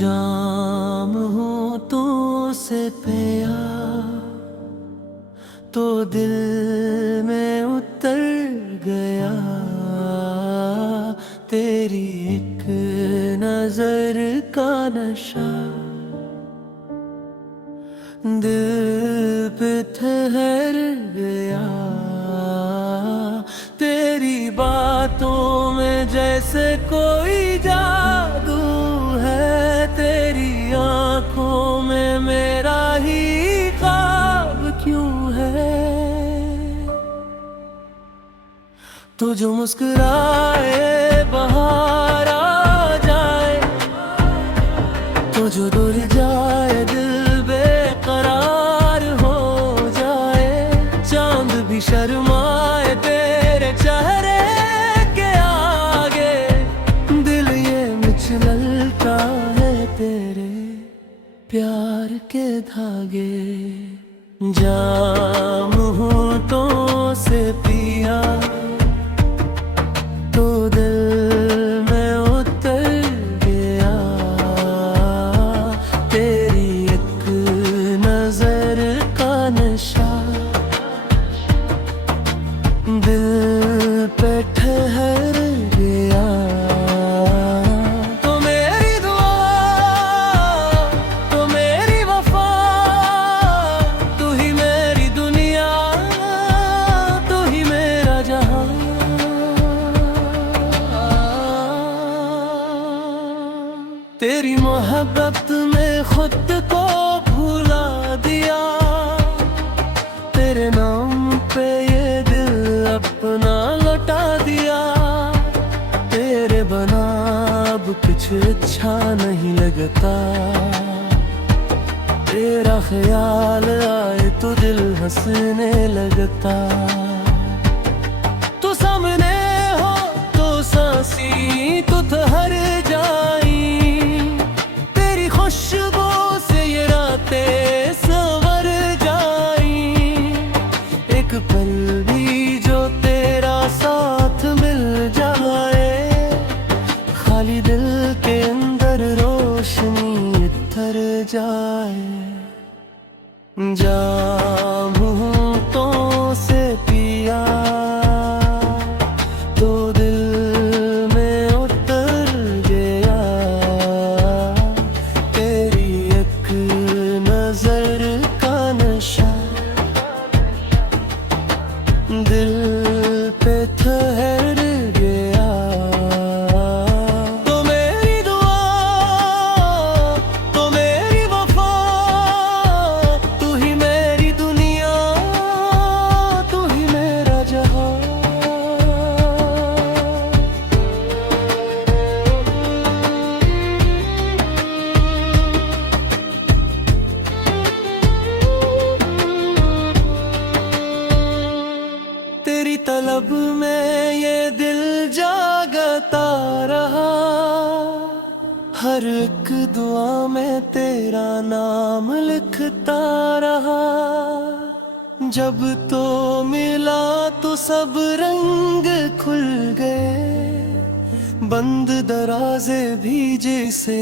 जाम हूँ तो से पिया तो दिल में उतर गया तेरी एक नजर का नशा दिल पे ठहर गया तेरी बातों में जैसे कोई जादू है तेरी आंखों में मेरा ही ख्वाब क्यों है तू जो मुस्कुराए बाहर आ जाए तो जो दूर जाए दिल बेकरार हो जाए चांद भी शर्माए तेरे चेहरे के आगे दिल ये मिचलता है तेरे प्यार के धागे जाम हूँ तो से पिया तो दिल में उतर गया तेरी एक नजर का नशा दिल पे ठहर गया तो मेरी दुआ तो मेरी वफा तू ही मेरी दुनिया तू ही मेरा जहां तेरी मोहब्बत में खुद को भुला दिया तेरे नाम पे ये दिल अपना लौटा दिया तेरे बना अब कुछ अच्छा नहीं लगता तेरा ख्याल आए तो दिल हंसने लगता तू सामने हो तो सांसी तो ठहर जाई तेरी खुशबू से ये रातें संवर जाई एक पल भी जो तेरा साथ मिल जाए खाली दिल के अंदर रोशनी इतर जाए जाम हूँ तो से पिया तो दिल में उतर गया तेरी एक नजर का नशा दिल पे ठहर गया तो मेरी दुआ तो मेरी वफा तू ही मेरी दुनिया तू ही मेरा जहां तेरी तलब में ये दिल जागता रहा हर एक दुआ में तेरा नाम लिखता रहा जब तो मिला तो सब रंग खुल गए बंद दराजे भी जैसे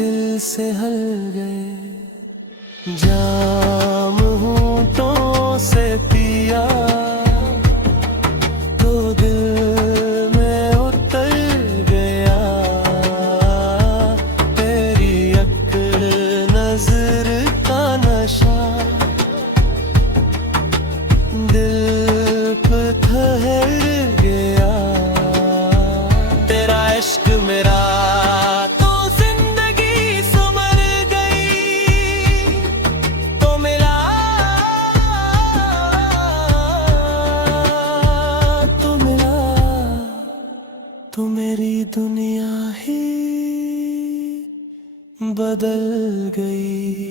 दिल से हल गए जाम हूँ तो से पिया तो दिल में उतर गया तेरी एक नजर का नशा दिल पे ठहर गया तेरा इश्क मेरा तो जिंदगी सुमर गई तो मिला तो मेरी दुनिया ही बदल गई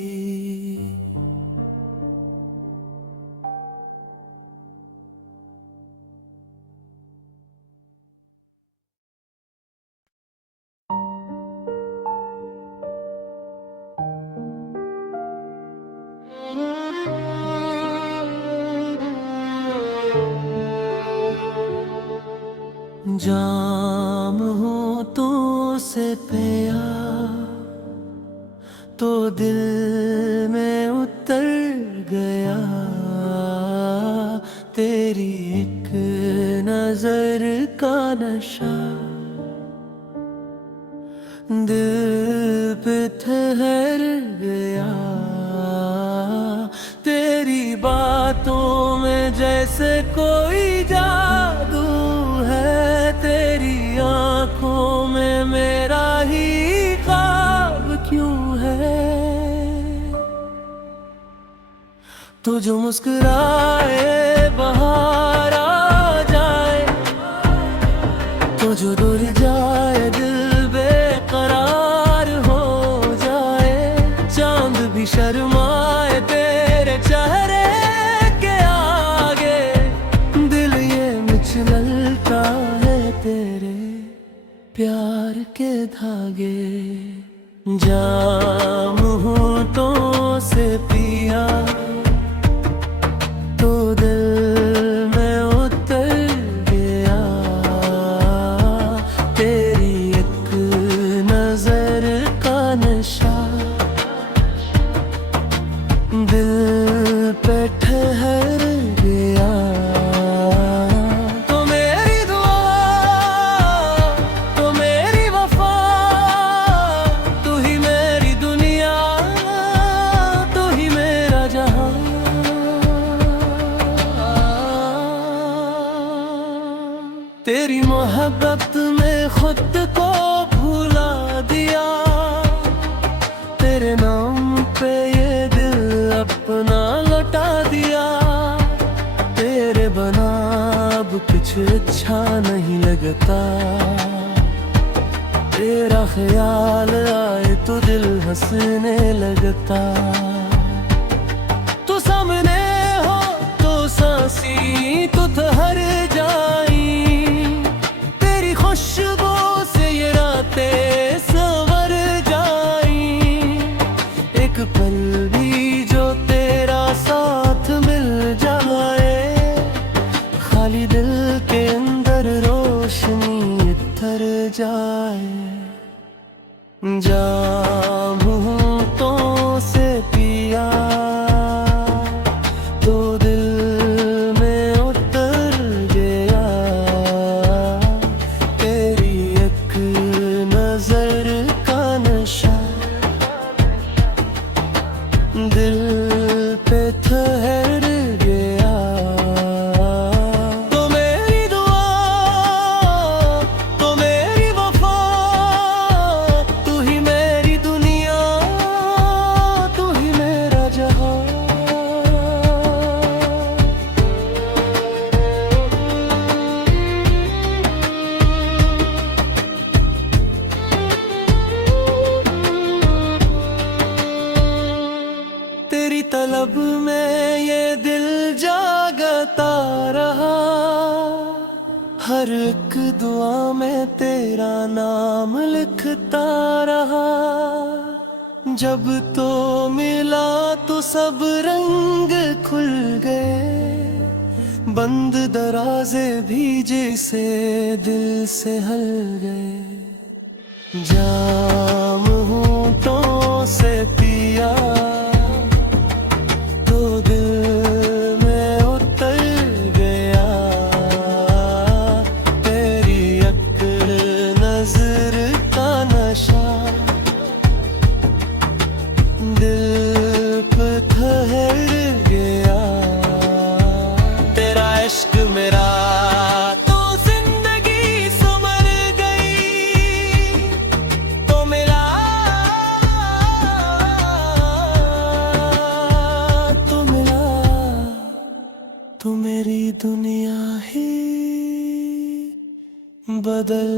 जाम हूँ तो से पिया दिल में उतर गया तेरी एक नजर का नशा। दिल पे ठहर गया तेरी बातों में जैसे कोई जादू है। तेरी आंखों में मेरा ही ख्वाब क्यों है। तो जो मुस्कुराए बाहर आ जाए, तो जो दूर जाए दिल बेकरार हो जाए। चांद भी शर्माए तेरे चेहरे के आगे, दिल ये मिचलता है तेरे प्यार के धागे। जाम होठों से पिया तो दिल में उतर गया तेरी एक नजर का नशा। दिल पे ठहर गया तो मेरी दुआ, तो मेरी वफा, तू ही मेरी दुनिया, तू ही मेरा जहां। तेरी मोहब्बत में खुद को भुला दिया, तेरे नाम पे ये दिल अपना लौटा दिया। तेरे बना अब कुछ अच्छा नहीं लगता, तेरा ख्याल आए तो दिल हंसने लगता। तू सामने हो तो सांसी तो ठहर जाई, तेरी खुशबू से ये रातें संवर जाई। एक पल भी जो तेरा साथ मिल जाए, खाली दिल के अंदर रोशनी इतर जाए। जाम होठों से पिया तो दिल में उतर गया तेरी एक नजर का नशा। दिल पे ठहर गया तो मेरी दुआ, तो मेरी वफा, तू ही मेरी दुनिया, तू ही मेरा जहां। तेरी तलब में ये दिल जागता रहा, हर एक दुआ में तेरा नाम लिखता रहा। जब तो मिला तो सब रंग खुल गए, बंद दराजे भी जैसे दिल से हल गए। जाम होठों से पिया तो दिल में उतर गया तेरी एक नजर का नशा। दिल पे ठहर गया तेरा इश्क मेरा तो जिंदगी संवर गई। तो मिला तो मेरी दुनिया ही बदल